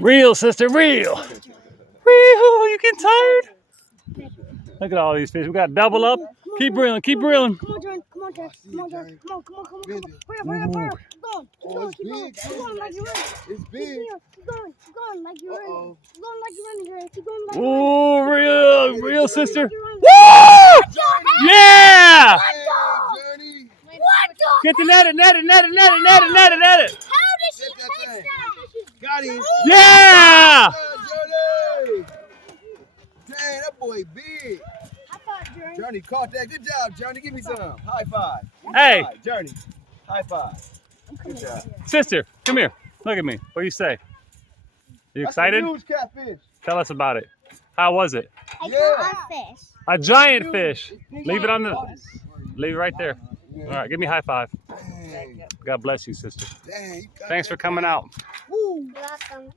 Real, sister, real. Real, you getting tired? Look at all these fish. We got double up. Keep reeling, keep reeling. Come on, Jordan. Come on, Jordan. Come on, Jordan. Come on, come on, come on, come on. Hurry up, hurry up, hurry up. Keep going. Keep going, keep going. Keep going like you're running. It's big. Keep going, keep going like you're running. Keep going like you're running, Jordan. Keep going like you're Ooh, running. real, sister. Woo! Yeah! Journey. What the? Get the net it, net it, net it, net it, net it, net it, net it. How did she Get that catch thing. that? Got him. Yeah! Journey. Dang, that boy big. High five, Jordan. Journey caught that. Good job, Journey. Give me some. High five. Hey. High, Journey. High five. Good job. Sister, come here. Look at me. What do you say? You excited? That's a huge catfish. Tell us about it. How was it? I Yeah. caught a fish. A giant fish. Leave it on the. Leave it right there. All right, give me a high five. Dang. God bless you, sister. Dang, you got Thanks for that coming thing. out. Woo. Welcome.